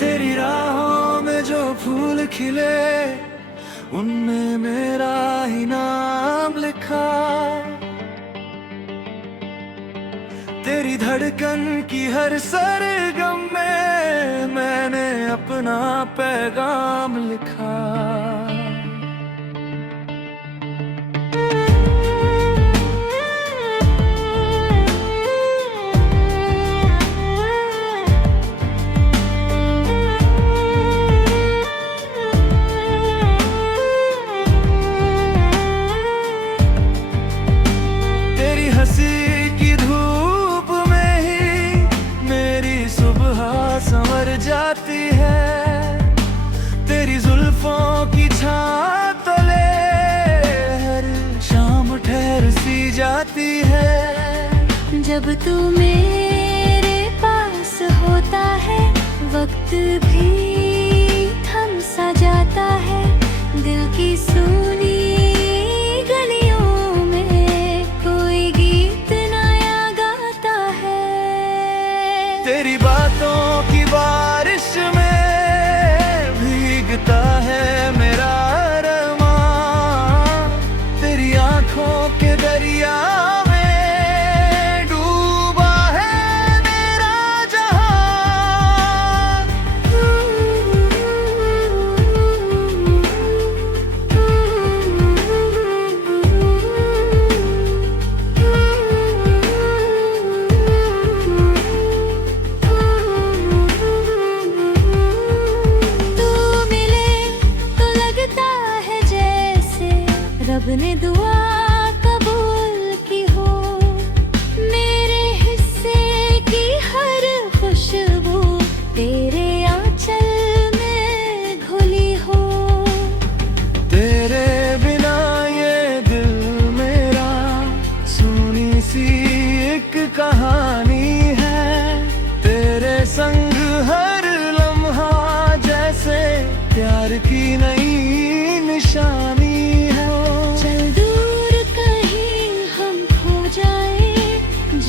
तेरी राहों में जो फूल खिले उनमें मेरा ही नाम लिखा। तेरी धड़कन की हर सरगम में मैंने अपना पैगाम लिखा। संवर जाती है तेरी जुल्फों की छां तले, हर शाम ठहर सी जाती है। जब तू मेरे पास होता है वक्त भी थम सा जाता है। दिल की सुनी गलियों में कोई गीत नया गाता है। तेरी बातों की बारिश में भीगता है मेरा अरमान। तेरी आंखों के दरिया में डूबा है मेरा जहां। रब ने दुआ कबूल की हो, मेरे हिस्से की हर खुशबू तेरे आंचल में घुली हो। तेरे बिना ये दिल मेरा सुनी सी एक कहानी है। तेरे संग हर लम्हा जैसे प्यार की नई निशानी।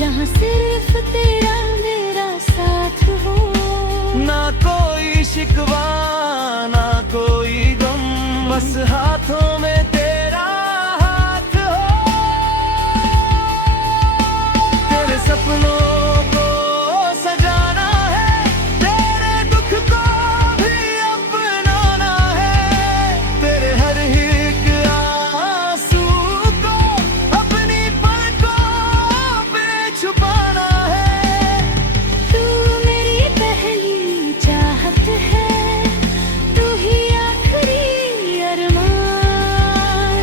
जहाँ सिर्फ तेरा मेरा साथ हो। ना कोई शिकवा ना कोई गम, बस हाथों में तेरा हाथ हो। तेरे सपनों को सजाना है, तेरे दुख को भी अपनाना है। तेरे हर एक आंसू को अपनी पलकों पे छुपाना है। तू मेरी पहली चाहत है, तू ही आखिरी अरमान।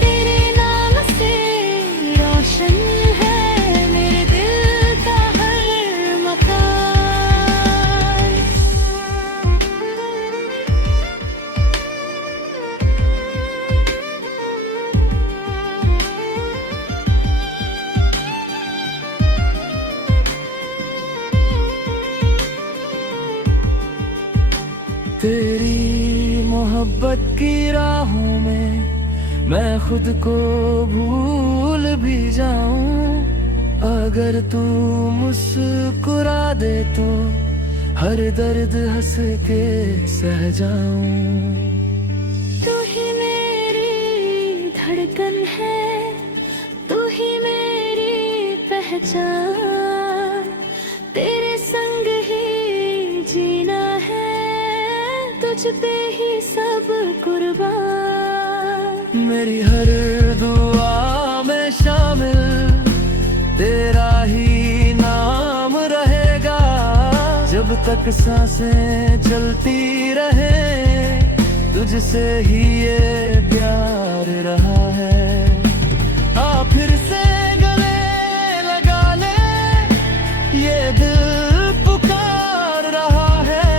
तेरे नाम से रोशन है मेरे दिल का हर मकान। तेरी मोहब्बत की राहों में मैं खुद को भूल भी जाऊं। अगर तू मुस्कुरा दे तो हर दर्द हंस के सह जाऊं। तू ही मेरी धड़कन है, तू ही मेरी पहचान। तेरे संग ही जीना है, तुझ पे ही सब कुर्बान। मेरी हर दुआ में शामिल तेरा ही नाम रहेगा। जब तक सांसें चलती रहे तुझसे ही ये प्यार रहा है। आ फिर से गले लगा ले, ये दिल पुकार रहा है।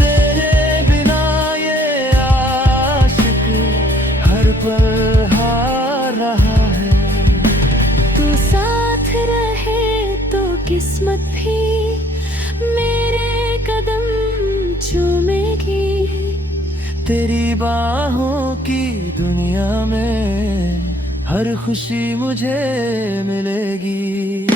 तेरे बिना ये आशिक हर पल हार रहा है। तू साथ रहे तो किस्मत भी मेरे कदम चूमेगी। तेरी बाहों की दुनिया में हर खुशी मुझे मिलेगी।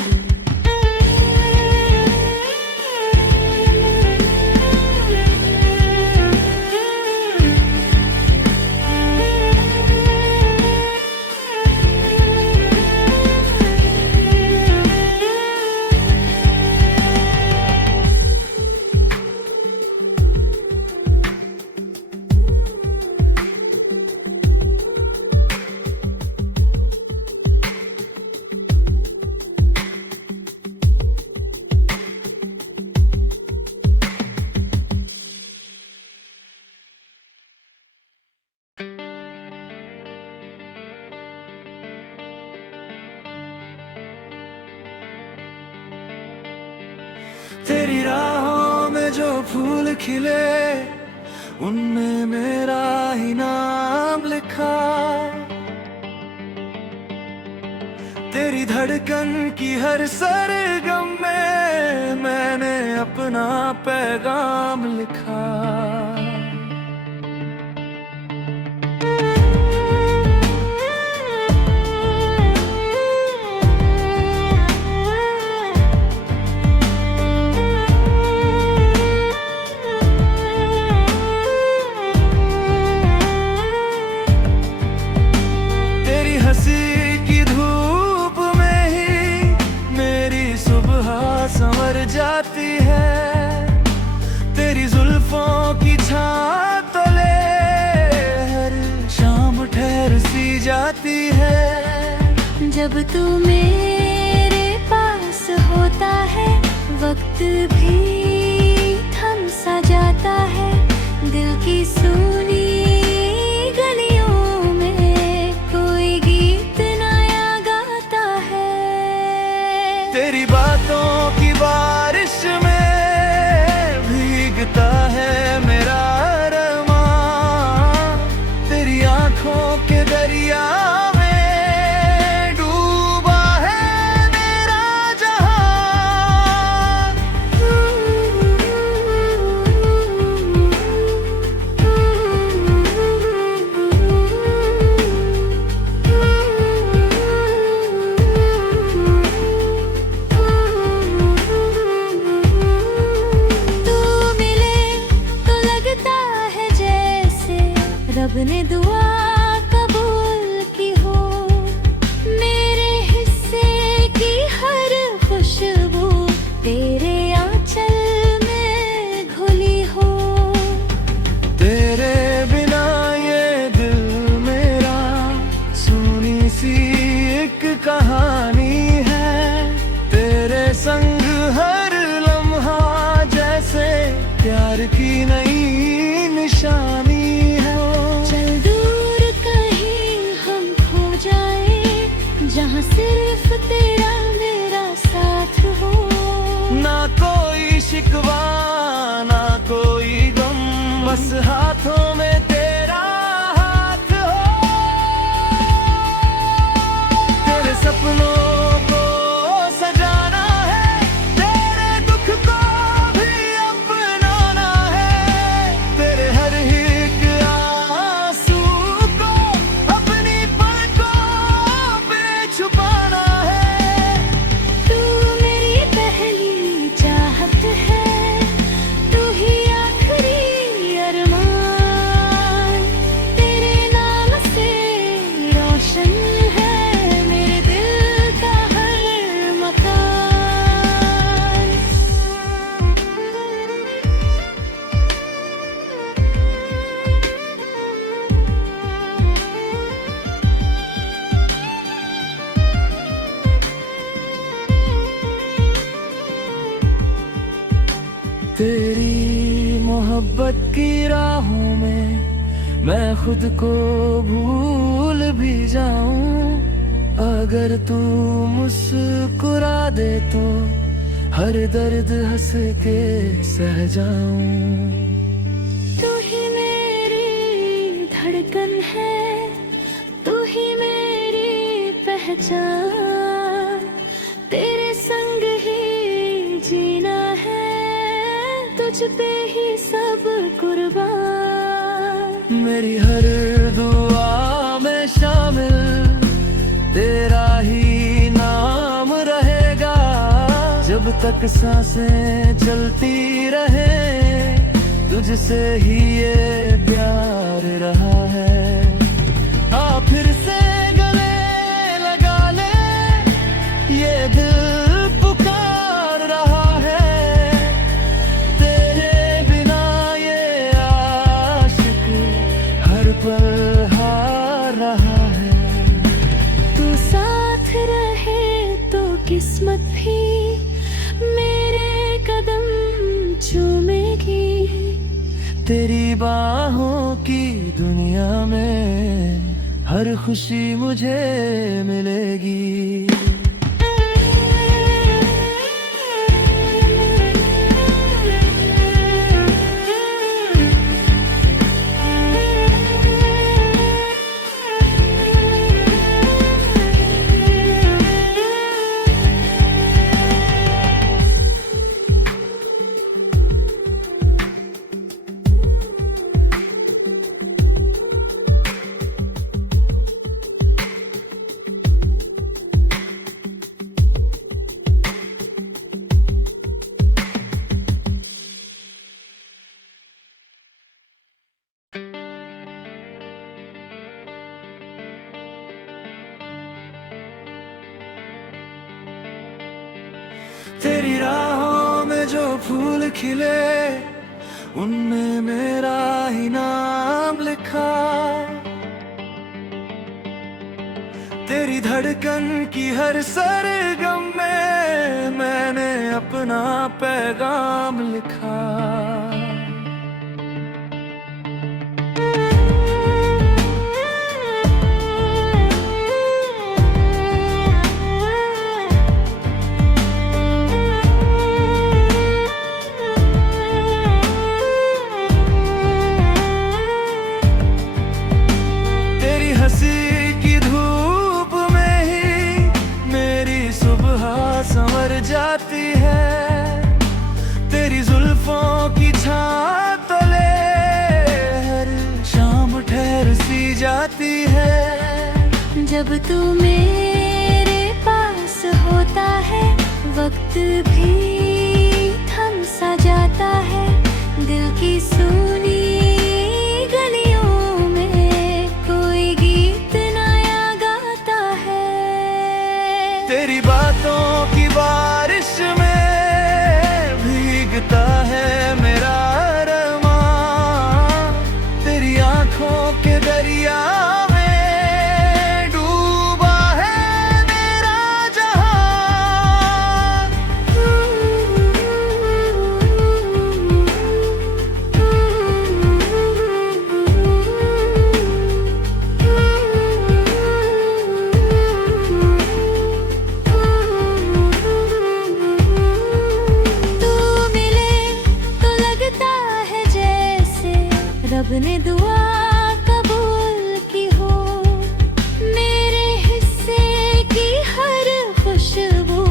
तेरी राहों में जो फूल खिले उनमें मेरा ही नाम लिखा। तेरी धड़कन की हर सरगम में मैंने अपना पैगाम लिखा। तेरी हंसी की धूप में ही मेरी सुबह संवर जाती है। तेरी जुल्फों की छाँ तले हर शाम ठहर सी जाती है। जब तू मेरे पास होता है वक्त भी थम सा जाता है। दिल की सुनी गलियों में कोई गीत नया गाता है। तेरी बातों की बारिश में भीगता है मेरा अरमान। तेरी आंखों के दरिया में डूबा है मेरा जहान। तू मिले तो लगता है जैसे रब ने दुआ कबूल की हो। मेरे हिस्से की हर खुशबू तेरे आंचल में घुली हो। तेरे बिना ये दिल मेरा सुनी सी एक कहानी है। तेरे संग हर लम्हा जैसे प्यार की नई निशानी है। चल दूर कहीं हम खो जाए जहाँ सिर्फ तेरा मेरा साथ हो। ना कोई शिकवा ना कोई गम बस हाथों में तेरा हाथ हो। तेरे सपनों को सजाना है तेरे दुख को भी अपनाना है। तेरे हर एक आंसू को अपनी पलकों पे छुपाना है। तू मेरी पहली चाहत है तू ही आखिरी अरमान। तेरे नाम से रोशन है मेरे दिल का हर मकान। तेरी मोहब्बत की राहों में मैं खुद को भूल भी जाऊं। अगर तू मुस्कुरा दे तो हर दर्द हंस के सह जाऊं। तू ही मेरी धड़कन है तू ही मेरी पहचान। तेरे संग ही जीना है तुझ पे ही सब कुर्बान। मेरी हर दुआ में शामिल तेरा ही नाम रहेगा। जब तक सांसें चलती रहे तुझसे ही ये प्यार रहा है। आ फिर से गले लगा ले ये दिल पुकार रहा है। तेरे बिना ये आशिक हर पल हार रहा है। तू साथ रहे तो किस्मत भी मेरे कदम चूमेगी। तेरी बाहों की दुनिया में हर खुशी मुझे मिलेगी। तेरी राहों में जो फूल खिले उनमें मेरा ही नाम लिखा। तेरी धड़कन की हर सरगम में मैंने अपना पैगाम लिखा। संवर जाती है तेरी जुल्फों की छां तले, हर शाम ठहर सी जाती है। जब तू मेरे पास होता है वक्त भी थम सा जाता है। दिल की सुनी गलियों में कोई गीत नया गाता है। तेरी बातों की बारिश में भीगता है मेरा अरमान। तेरी आंखों के दरिया में डूबा है मेरा जहां। रब ने दुआ कबूल की हो, मेरे हिस्से की हर खुशबू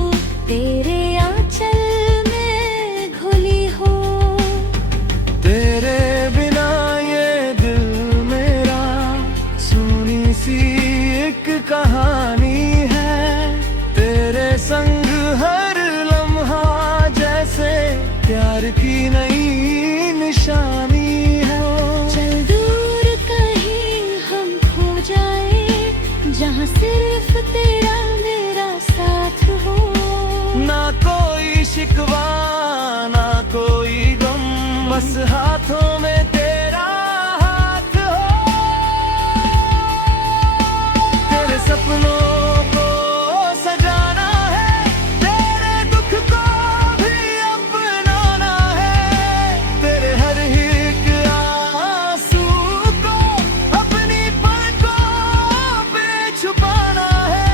तेरे आंचल में घुली हो। तेरे बिना ये दिल मेरा सुनी सी एक कहानी है। तेरे संग हर लम्हा जैसे प्यार की नई निशानी। जहाँ सिर्फ तेरा मेरा साथ हो, ना कोई शिकवा ना कोई गम, बस हाथों में तेरा हाथ हो। तेरे सपनों को सजाना है, तेरे दुख को भी अपनाना है। तेरे हर एक आंसू को अपनी पलकों पे छुपाना है।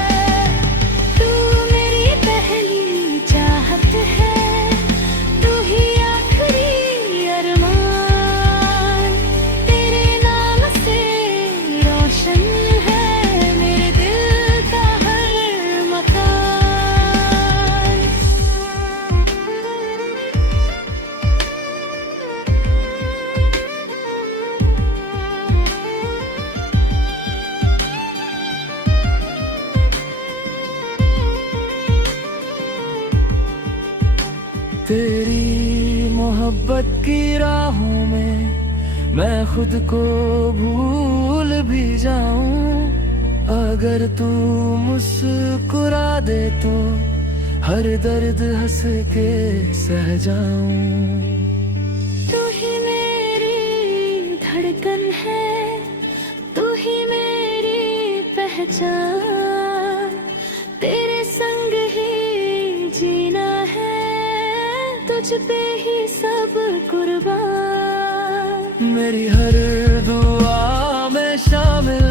तू मेरी पहली चाहत है, तू ही आखिरी अरमान। तेरे नाम से रोशन है मेरे दिल का हर मकान। तेरी मोहब्बत की राहों में मैं खुद को भूल भी जाऊं। अगर तू मुस्कुरा दे तो हर दर्द हंस के सह जाऊं। तू ही मेरी धड़कन है, तू ही मेरी पहचान। तेरे संग ही जीना है, तुझ पे ही सब कुर्बान। मेरी हर दुआ में शामिल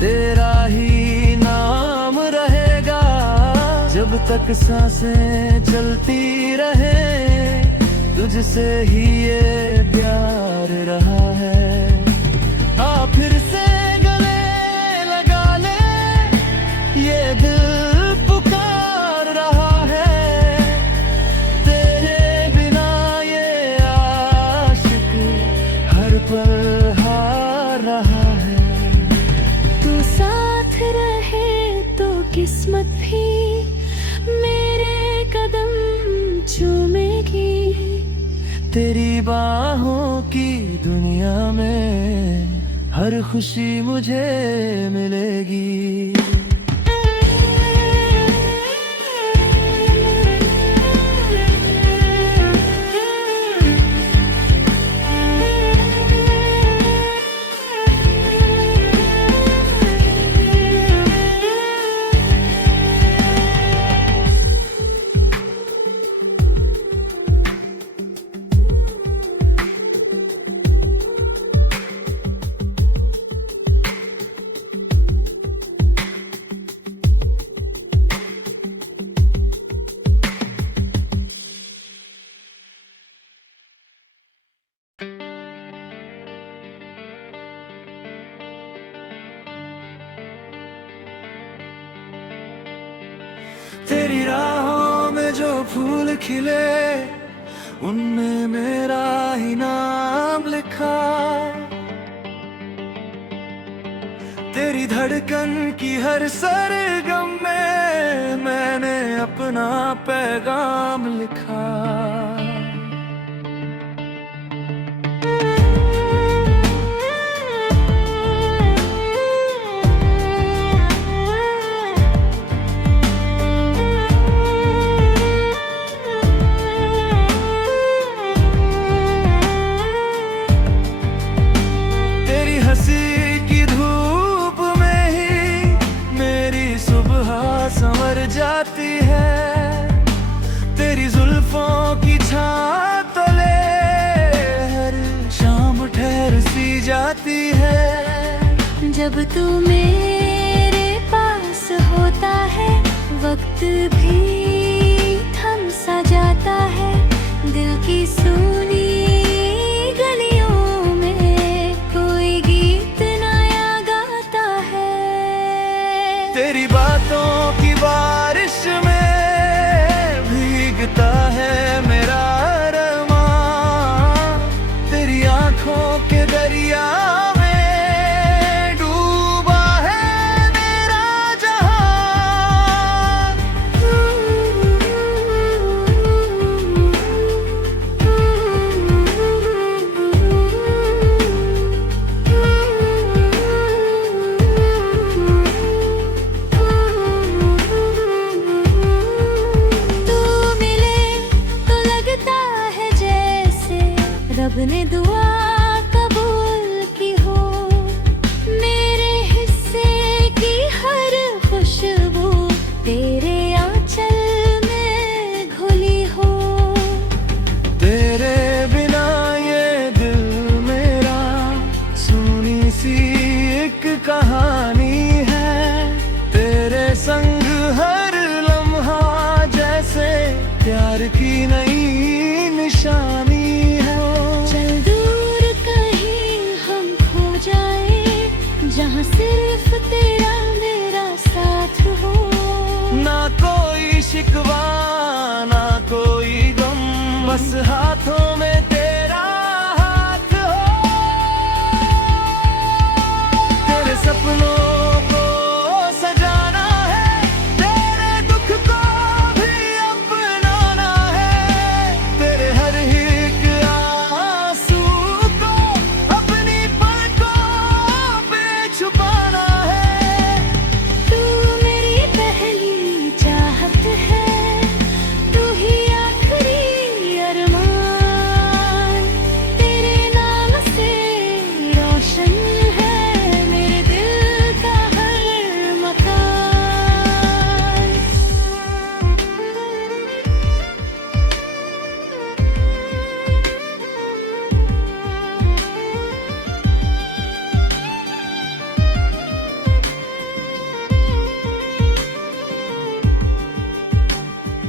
तेरा ही नाम रहेगा। जब तक सांसें चलती रहे तुझसे ही ये प्यार रहा है। आ फिर से गले लगा ले, ये दिल पुकार रहा है। तेरे बिना ये आशिक हर पल हार रहा है। तू साथ रहे तो किस्मत भी मेरे कदम चूमेगी। तेरी बाहों की दुनिया में हर खुशी मुझे मिलेगी। तेरी राहों में जो फूल खिले उनमें मेरा ही नाम लिखा। तेरी धड़कन की हर सरगम में मैंने अपना पैगाम लिखा। तेरी हंसी की धूप में ही मेरी सुबह संवर जाती है। तेरी जुल्फों की छाँ तले हर शाम ठहर सी जाती है। जब तू मेरे पास होता है वक्त भी थम सा जाता है। दिल की सुनी गलियों में कोई गीत नया गाता है। तेरी बातों की बारिश में भीगता है मेरा अरमान। तेरी आंखों के दरिया में डूबा है मेरा जहां। तू मिले तो लगता है जैसे रब ने दुआ कबूल की हो। मेरे हिस्से की हर खुशबू तेरे आंचल में घुली हो। तेरे बिना ये दिल मेरा सुनी सी एक कहानी है। तेरे संग हर लम्हा जैसे प्यार की नई निशानी है। चल दूर कहीं हम खो जाए जहाँ सिर्फ तेरा मेरा साथ हो। ना कोई शिकवा ना कोई गम बस हाथों में तेरा हाथ हो। तेरे सपनों को सजाना है तेरे दुख को भी अपनाना है। तेरे हर एक आंसू को अपनी पलकों पे छुपाना है। तू मेरी पहली चाहत है तू ही आखिरी अरमान। तेरे नाम से रोशन है मेरे दिल का हर मकान।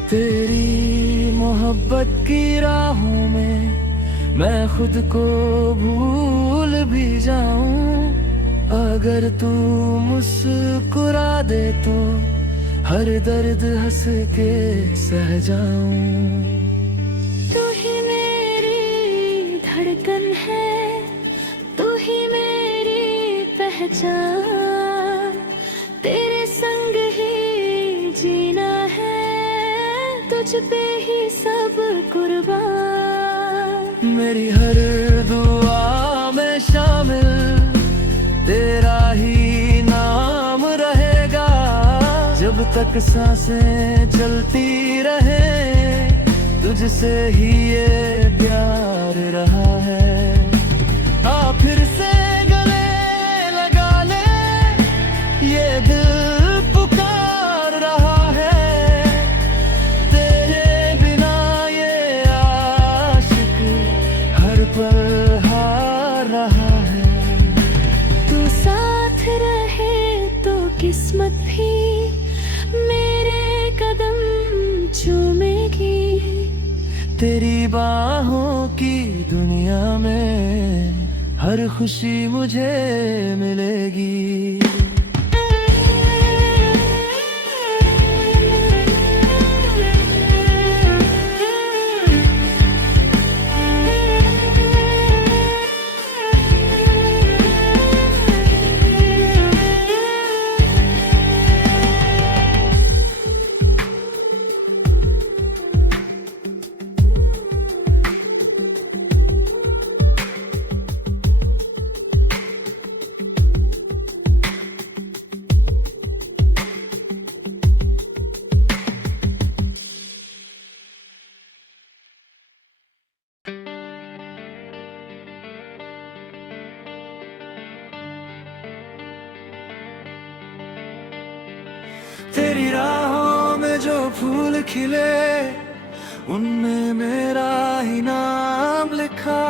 तेरी मोहब्बत की राहों में मैं खुद को भूल भी जाऊं। अगर तू मुस्कुरा दे तो हर दर्द हंस के सह जाऊं। तू ही मेरी धड़कन है तू ही मेरी पहचान। तेरे संग ही जीना है तुझ पे ही सब कुर्बान। मेरी हर दुआ में शामिल तेरा ही नाम रहेगा। जब तक सांसें चलती रहे तुझसे ही ये प्यार रहा है। आ फिर से गले लगा ले ये दिल पुकार रहा है। तेरे बिना ये आशिक हर पल हार रहा है। तू साथ रहे तो किस्मत भी मेरे कदम चूमेगी। तेरी बाहों की दुनिया में हर खुशी मुझे मिलेगी। तेरी राहों में जो फूल खिले उनमें मेरा ही नाम लिखा।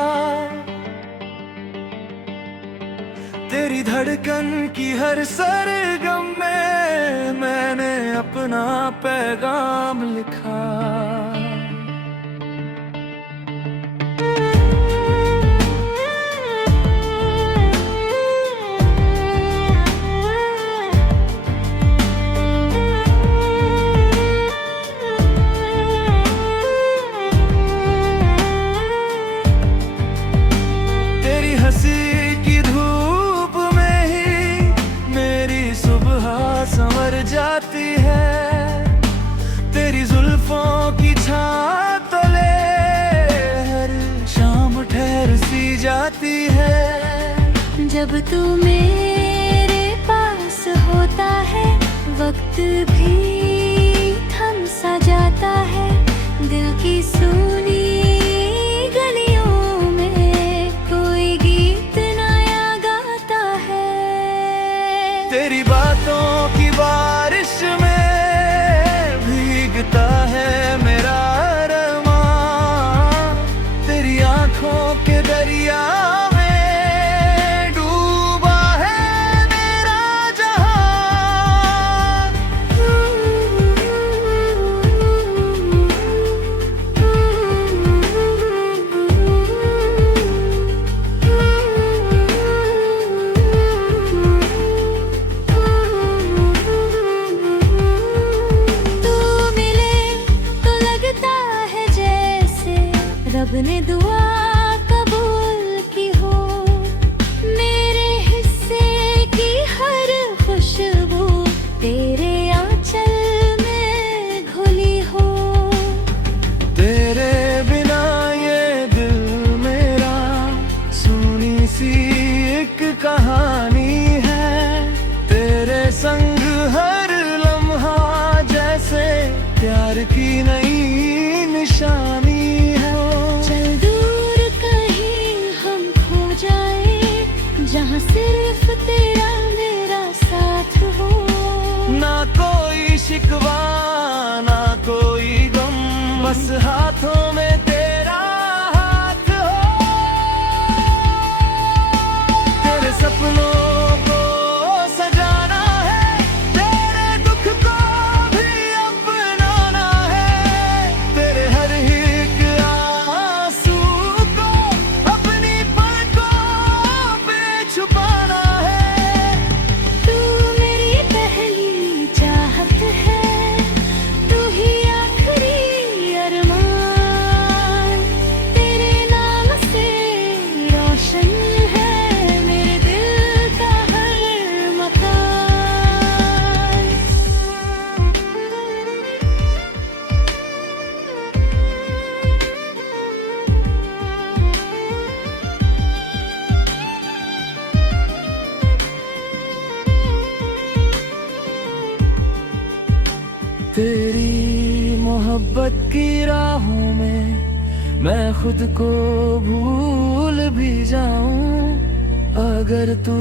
तेरी धड़कन की हर सरगम में मैंने अपना पैगाम लिखा। तेरी हंसी की धूप में ही मेरी सुबह संवर जाती है। तेरी जुल्फों की छाँ तले हर शाम ठहर सी जाती है। जब तू मेरे पास होता है वक्त भी थम सा जाता है। दिल की सुनी गलियों में कोई गीत नया गाता है। तेरी बातों की बारिश में भीगता है मेरा अरमान। तेरी आंखों के दरिया में डूबा है मेरा जहां। तू मिले तो लगता है जैसे रब ने दुआ कबूल की हो। मेरे हिस्से की हर खुशबू तेरे आंचल में घुली हो। तेरे बिना ये दिल मेरा सुनी सी एक कहानी है। तेरे संग हर लम्हा जैसे प्यार की नई निशानी है। चल दूर कहीं हम खो जाए जहाँ सिर्फ तेरा मेरा साथ हो। ना कोई शिकवा ना कोई गम बस हाथों में तेरा हाथ हो। तेरे सपनों को सजाना है तेरे दुख को भी अपनाना है। तेरे हर एक आंसू को अपनी पलकों पे छुपाना है। तू मेरी पहली चाहत है तू ही आखिरी अरमान। तेरे नाम से रोशन है मेरे दिल का हर मकान। तेरी मोहब्बत की राहों में मैं खुद को भूल भी जाऊं। अगर तू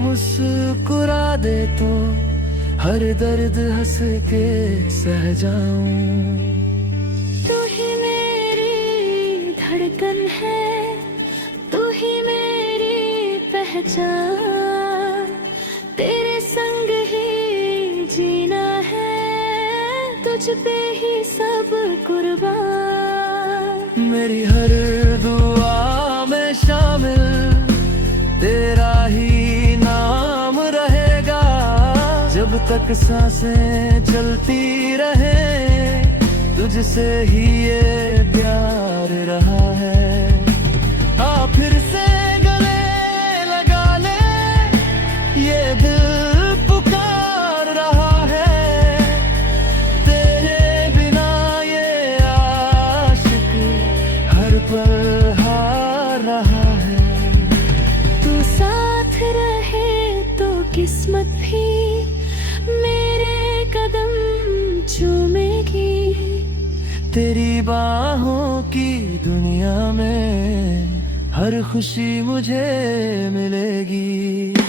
मुस्कुरा दे तो हर दर्द हंस के सह जाऊं। तू ही मेरी धड़कन है तू ही मेरी पहचान। तेरे संग ही जीना है तुझ पे ही सब कुर्बान। मेरी हर दुआ में शामिल तेरा ही नाम रहेगा। जब तक सांसें चलती रहे तुझसे ही ये प्यार रहा है। आ फिर से गले लगा ले ये दिल पुकार रहा है। तेरे बिना ये आशिक हर पल हार रहा है। तू साथ रहे तो किस्मत भी मेरे कदम चूमेगी। तेरी बाहों की दुनिया में हर खुशी मुझे मिलेगी।